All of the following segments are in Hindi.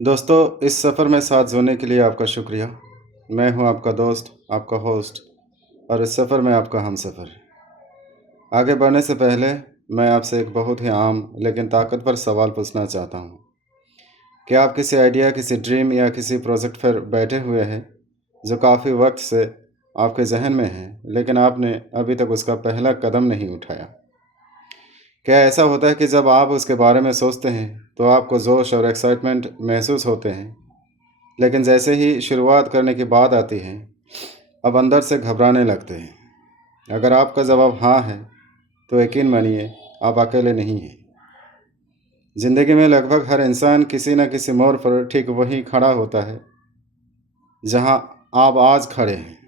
दोस्तों, इस सफ़र में साथ जुड़ने के लिए आपका शुक्रिया। मैं हूं आपका दोस्त, आपका होस्ट और इस सफ़र में आपका हमसफ़र। आगे बढ़ने से पहले मैं आपसे एक बहुत ही आम लेकिन ताकतवर सवाल पूछना चाहता हूं। क्या आप किसी आइडिया, किसी ड्रीम या किसी प्रोजेक्ट पर बैठे हुए हैं, जो काफ़ी वक्त से आपके ज़हन में है, लेकिन आपने अभी तक उसका पहला कदम नहीं उठाया? क्या ऐसा होता है कि जब आप उसके बारे में सोचते हैं, तो आपको जोश और एक्साइटमेंट महसूस होते हैं, लेकिन जैसे ही शुरुआत करने की बात आती है, अब अंदर से घबराने लगते हैं? अगर आपका जवाब हाँ है, तो यकीन मानिए, आप अकेले नहीं हैं। ज़िंदगी में लगभग हर इंसान किसी न किसी मोड़ पर ठीक वहीं खड़ा होता है, जहाँ आप आज खड़े हैं।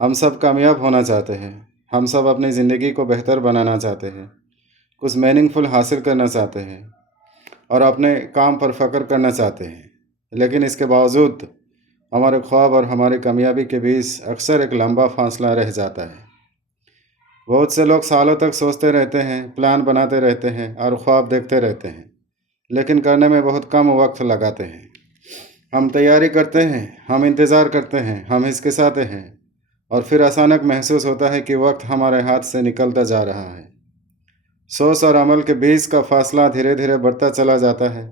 हम सब कामयाब होना चाहते हैं, हम सब अपनी ज़िंदगी को बेहतर बनाना चाहते हैं, कुछ मीनिंगफुल हासिल करना चाहते हैं और अपने काम पर फ़ख्र करना चाहते हैं। लेकिन इसके बावजूद हमारे ख्वाब और हमारी कामयाबी के बीच अक्सर एक लंबा फासला रह जाता है। बहुत से लोग सालों तक सोचते रहते हैं, प्लान बनाते रहते हैं और ख्वाब देखते रहते हैं, लेकिन करने में बहुत कम वक्त लगाते हैं। हम तैयारी करते हैं, हम इंतज़ार करते हैं, हम हिचकिचाते हैं और फिर अचानक महसूस होता है कि वक्त हमारे हाथ से निकलता जा रहा है। सोच और अमल के बीच का फासला धीरे धीरे बढ़ता चला जाता है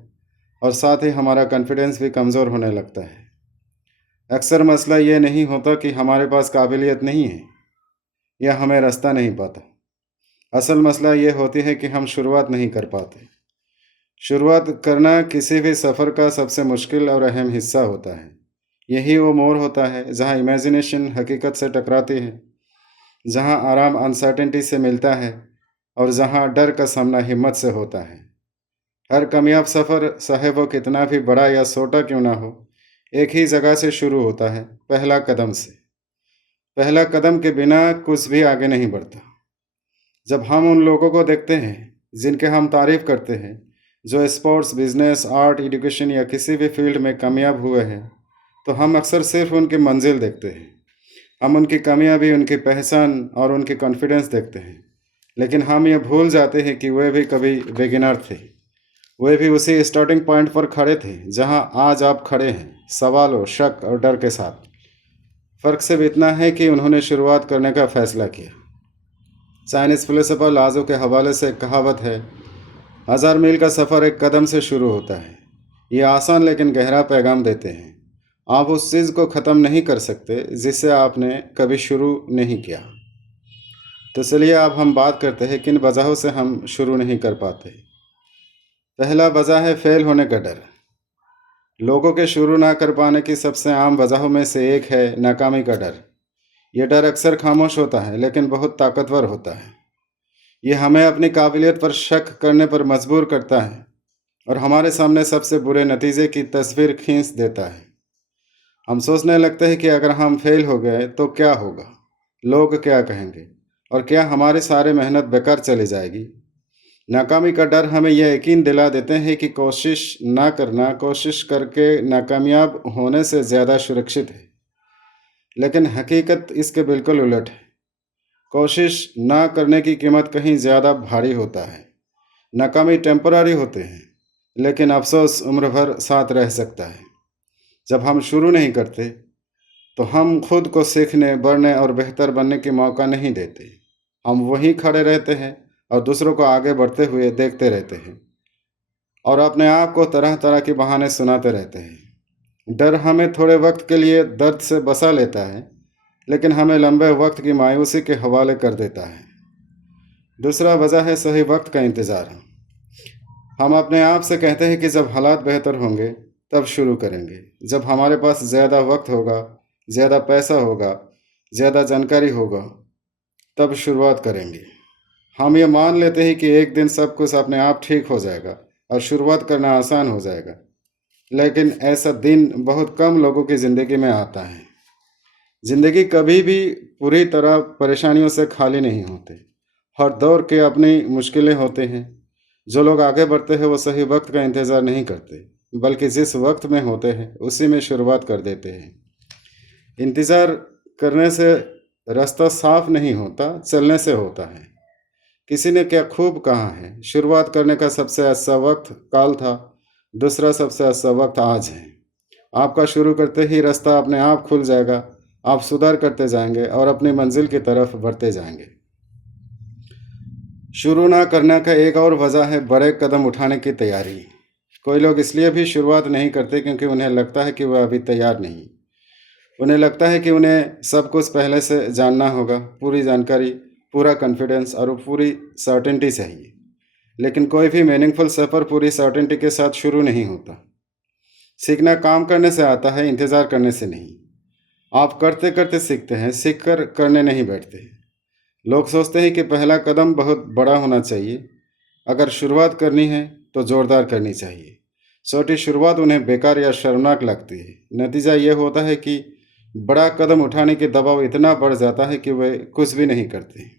और साथ ही हमारा कॉन्फिडेंस भी कमज़ोर होने लगता है। अक्सर मसला ये नहीं होता कि हमारे पास काबिलियत नहीं है या हमें रास्ता नहीं पता। असल मसला ये होती है कि हम शुरुआत नहीं कर पाते। शुरुआत करना किसी भी सफ़र का सबसे मुश्किल और अहम हिस्सा होता है। यही वो मोड़ होता है जहाँ इमेजिनेशन हकीकत से टकराती है, जहाँ आराम अनसर्टेनिटी से मिलता है और जहाँ डर का सामना हिम्मत से होता है। हर कामयाब सफ़र, चाहे वो कितना भी बड़ा या छोटा क्यों ना हो, एक ही जगह से शुरू होता है, पहला कदम से। पहला कदम के बिना कुछ भी आगे नहीं बढ़ता। जब हम उन लोगों को देखते हैं जिनके हम तारीफ़ करते हैं, जो स्पोर्ट्स, बिजनेस, आर्ट, एजुकेशन या किसी भी फील्ड में कामयाब हुए हैं, तो हम अक्सर सिर्फ उनकी मंजिल देखते हैं। हम उनकी कामयाबी, उनकी पहचान और उनकी कॉन्फिडेंस देखते हैं, लेकिन हम ये भूल जाते हैं कि वे भी कभी बिगिनर थे। वे भी उसी स्टार्टिंग पॉइंट पर खड़े थे जहां आज आप खड़े हैं, सवालों, शक और डर के साथ। फ़र्क सिर्फ इतना है कि उन्होंने शुरुआत करने का फैसला किया। चाइनीज़ फिलोसोफर लाजो के हवाले से एक कहावत है, 1000 मील का सफ़र एक कदम से शुरू होता है। ये आसान लेकिन गहरा पैगाम देते हैं। आप उस चीज़ को ख़त्म नहीं कर सकते जिसे आपने कभी शुरू नहीं किया। तो चलिए अब हम बात करते हैं किन वजहों से हम शुरू नहीं कर पाते। पहला वजह है फेल होने का डर। लोगों के शुरू ना कर पाने की सबसे आम वजहों में से एक है नाकामी का डर। यह डर अक्सर खामोश होता है लेकिन बहुत ताकतवर होता है। ये हमें अपनी काबिलियत पर शक करने पर मजबूर करता है और हमारे सामने सबसे बुरे नतीजे की तस्वीर खींच देता है। हम सोचने लगते हैं कि अगर हम फेल हो गए तो क्या होगा, लोग क्या कहेंगे और क्या हमारी सारी मेहनत बेकार चली जाएगी। नाकामी का डर हमें यह यकीन दिला देते हैं कि कोशिश ना करना, कोशिश करके नाकामयाब होने से ज़्यादा सुरक्षित है। लेकिन हकीकत इसके बिल्कुल उलट है। कोशिश ना करने की कीमत कहीं ज़्यादा भारी होता है। नाकामी टेम्पररी होते हैं, लेकिन अफसोस उम्र भर साथ रह सकता है। जब हम शुरू नहीं करते, तो हम खुद को सीखने, बढ़ने और बेहतर बनने की मौका नहीं देते। हम वहीं खड़े रहते हैं और दूसरों को आगे बढ़ते हुए देखते रहते हैं और अपने आप को तरह तरह के बहाने सुनाते रहते हैं। डर हमें थोड़े वक्त के लिए दर्द से बचा लेता है, लेकिन हमें लंबे वक्त की मायूसी के हवाले कर देता है। दूसरा वजह है सही वक्त का इंतज़ार। हम अपने आप से कहते हैं कि जब हालात बेहतर होंगे तब शुरू करेंगे, जब हमारे पास ज़्यादा वक्त होगा, ज़्यादा पैसा होगा, ज़्यादा जानकारी होगा, तब शुरुआत करेंगे। हम ये मान लेते हैं कि एक दिन सब कुछ अपने आप ठीक हो जाएगा और शुरुआत करना आसान हो जाएगा, लेकिन ऐसा दिन बहुत कम लोगों की ज़िंदगी में आता है। ज़िंदगी कभी भी पूरी तरह परेशानियों से खाली नहीं होती। हर दौर के अपनी मुश्किलें होते हैं। जो लोग आगे बढ़ते हैं वो सही वक्त का इंतज़ार नहीं करते, बल्कि जिस वक्त में होते हैं उसी में शुरुआत कर देते हैं। इंतज़ार करने से रास्ता साफ नहीं होता, चलने से होता है। किसी ने क्या खूब कहा है, शुरुआत करने का सबसे अच्छा वक्त काल था, दूसरा सबसे अच्छा वक्त आज है। आपका शुरू करते ही रास्ता अपने आप खुल जाएगा। आप सुधार करते जाएंगे और अपनी मंजिल की तरफ बढ़ते जाएंगे। शुरू ना करने का एक और वजह है बड़े कदम उठाने की तैयारी। कोई लोग इसलिए भी शुरुआत नहीं करते क्योंकि उन्हें लगता है कि वह अभी तैयार नहीं। उन्हें लगता है कि उन्हें सब कुछ पहले से जानना होगा, पूरी जानकारी, पूरा कॉन्फिडेंस और पूरी सर्टेनिटी चाहिए। लेकिन कोई भी मीनिंगफुल सफ़र पूरी सर्टेनिटी के साथ शुरू नहीं होता। सीखना काम करने से आता है, इंतज़ार करने से नहीं। आप करते करते सीखते हैं, सीख कर करने नहीं बैठते। लोग सोचते हैं कि पहला कदम बहुत बड़ा होना चाहिए। अगर शुरुआत करनी है तो ज़ोरदार करनी चाहिए। छोटी शुरुआत उन्हें बेकार या शर्मनाक लगती है। नतीजा ये होता है कि बड़ा कदम उठाने के दबाव इतना बढ़ जाता है कि वे कुछ भी नहीं करते।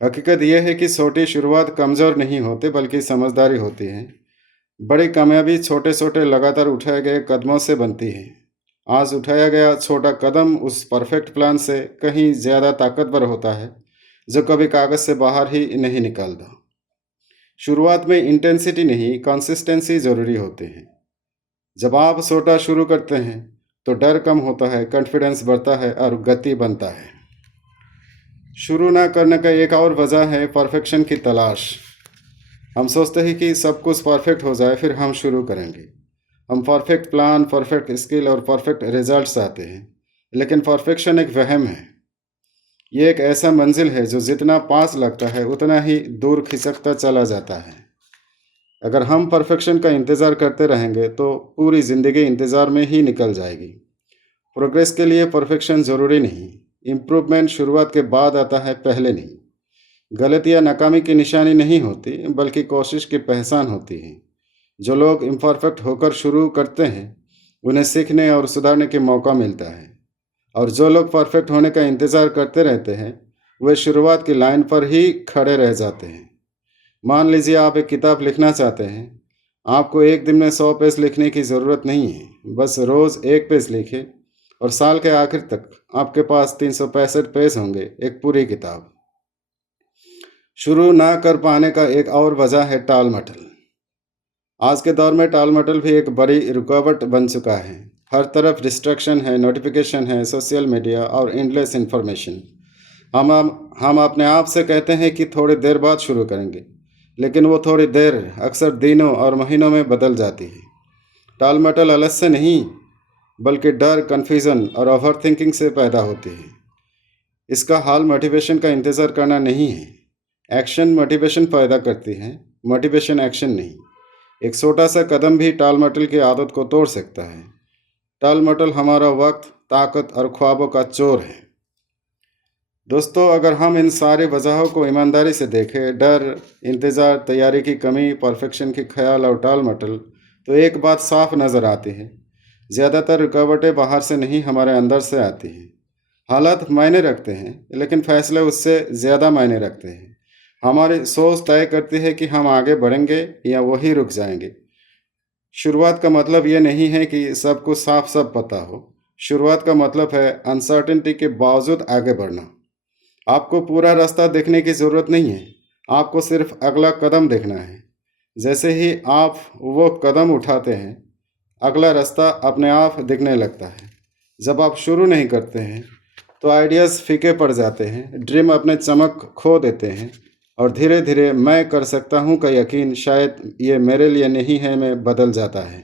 हकीकत यह है कि छोटी शुरुआत कमज़ोर नहीं होती बल्कि समझदारी होती है। बड़ी कामयाबी छोटे छोटे लगातार उठाए गए कदमों से बनती है। आज उठाया गया छोटा कदम उस परफेक्ट प्लान से कहीं ज़्यादा ताकतवर होता है जो कभी कागज़ से बाहर ही नहीं निकलता। शुरुआत में इंटेंसिटी नहीं, कंसिस्टेंसी ज़रूरी होते हैं। जब आप छोटा शुरू करते हैं तो डर कम होता है, कॉन्फिडेंस बढ़ता है और गति बनता है। शुरू ना करने का एक और वजह है परफेक्शन की तलाश। हम सोचते हैं कि सब कुछ परफेक्ट हो जाए फिर हम शुरू करेंगे। हम परफेक्ट प्लान, परफेक्ट स्किल और परफेक्ट रिजल्ट चाहते हैं। लेकिन परफेक्शन एक वहम है। ये एक ऐसा मंजिल है जो जितना पास लगता है उतना ही दूर खिसकता चला जाता है। अगर हम परफेक्शन का इंतज़ार करते रहेंगे तो पूरी ज़िंदगी इंतज़ार में ही निकल जाएगी। प्रोग्रेस के लिए परफेक्शन ज़रूरी नहीं। इम्प्रूवमेंट शुरुआत के बाद आता है, पहले नहीं। गलती या नाकामी की निशानी नहीं होती बल्कि कोशिश की पहचान होती है। जो लोग इम्परफेक्ट होकर शुरू करते हैं उन्हें सीखने और सुधारने के मौका मिलता है। और जो लोग परफेक्ट होने का इंतज़ार करते रहते हैं वे शुरुआत की लाइन पर ही खड़े रह जाते हैं। मान लीजिए आप एक किताब लिखना चाहते हैं। आपको एक दिन में 100 पेज लिखने की ज़रूरत नहीं है। बस रोज़ एक पेज लिखें और साल के आखिर तक आपके पास 365 पेज होंगे, एक पूरी किताब। शुरू ना कर पाने का एक और वजह है टाल मटल। आज के दौर में टाल मटल भी एक बड़ी रुकावट बन चुका है। हर तरफ डिस्ट्रैक्शन है, नोटिफिकेशन है, सोशल मीडिया और एंडलेस इन्फॉर्मेशन। हम अपने आप से कहते हैं कि थोड़ी देर बाद शुरू करेंगे, लेकिन वो थोड़ी देर अक्सर दिनों और महीनों में बदल जाती है। टाल मटल आलस्य से नहीं बल्कि डर, कन्फ्यूज़न और ओवर थिंकिंग से पैदा होती है। इसका हाल मोटिवेशन का इंतज़ार करना नहीं है। एक्शन मोटिवेशन पैदा करती है, मोटिवेशन एक्शन नहीं। एक छोटा सा कदम भी टाल मटल की आदत को तोड़ सकता है। टाल मटल हमारा वक्त, ताकत और ख्वाबों का चोर है। दोस्तों, अगर हम इन सारे वजहों को ईमानदारी से देखें, डर, इंतज़ार, तैयारी की कमी, परफेक्शन की ख्याल और टाल मटल, तो एक बात साफ नज़र आती है। ज़्यादातर रुकावटें बाहर से नहीं, हमारे अंदर से आती हैं। हालात मायने रखते हैं लेकिन फैसले उससे ज़्यादा मायने रखते हैं। हमारी सोच तय करती है कि हम आगे बढ़ेंगे या वहीं रुक जाएंगे। शुरुआत का मतलब ये नहीं है कि सब कुछ साफ सब पता हो। शुरुआत का मतलब है अनसर्टेनिटी के बावजूद आगे बढ़ना। आपको पूरा रास्ता देखने की ज़रूरत नहीं है। आपको सिर्फ अगला कदम देखना है। जैसे ही आप वो कदम उठाते हैं अगला रास्ता अपने आप दिखने लगता है। जब आप शुरू नहीं करते हैं तो आइडियाज़ फीके पड़ जाते हैं, ड्रीम अपने चमक खो देते हैं और धीरे धीरे मैं कर सकता हूँ का यकीन, शायद ये मेरे लिए नहीं है, में बदल जाता है।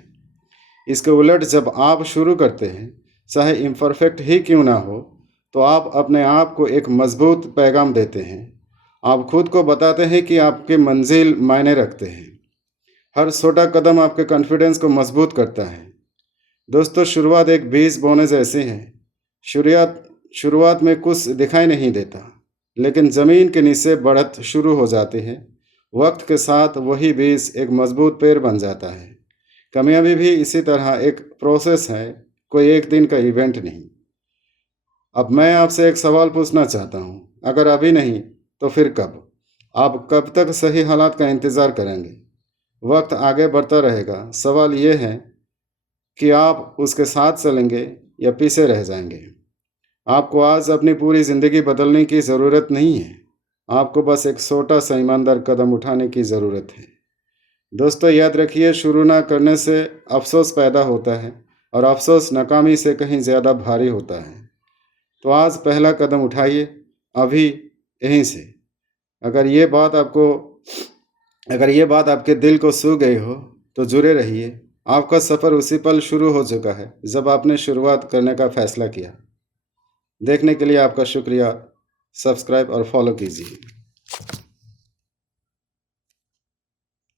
इसके उलट जब आप शुरू करते हैं, चाहे इम्परफेक्ट ही क्यों ना हो, तो आप अपने आप को एक मजबूत पैगाम देते हैं। आप खुद को बताते हैं कि आपके मंजिल मायने रखते हैं। हर छोटा कदम आपके कॉन्फिडेंस को मजबूत करता है। दोस्तों, शुरुआत एक बीज बोने जैसी है। शुरुआत में कुछ दिखाई नहीं देता, लेकिन ज़मीन के नीचे बढ़त शुरू हो जाती है। वक्त के साथ वही बीज एक मजबूत पेड़ बन जाता है। कामयाबी भी इसी तरह एक प्रोसेस है, कोई एक दिन का इवेंट नहीं। अब मैं आपसे एक सवाल पूछना चाहता हूँ, अगर अभी नहीं तो फिर कब? आप कब तक सही हालात का इंतज़ार करेंगे? वक्त आगे बढ़ता रहेगा। सवाल ये है कि आप उसके साथ चलेंगे या पीछे रह जाएंगे। आपको आज अपनी पूरी ज़िंदगी बदलने की ज़रूरत नहीं है। आपको बस एक छोटा सा ईमानदार कदम उठाने की ज़रूरत है। दोस्तों याद रखिए, शुरू ना करने से अफ़सोस पैदा होता है और अफ़सोस नाकामी से कहीं ज़्यादा भारी होता है। तो आज पहला कदम उठाइए, अभी यहीं से। अगर ये बात आपको अगर ये बात आपके दिल को छू गई हो तो जुड़े रहिए। आपका सफ़र उसी पल शुरू हो चुका है जब आपने शुरुआत करने का फ़ैसला किया। देखने के लिए आपका शुक्रिया। सब्सक्राइब और फॉलो कीजिए।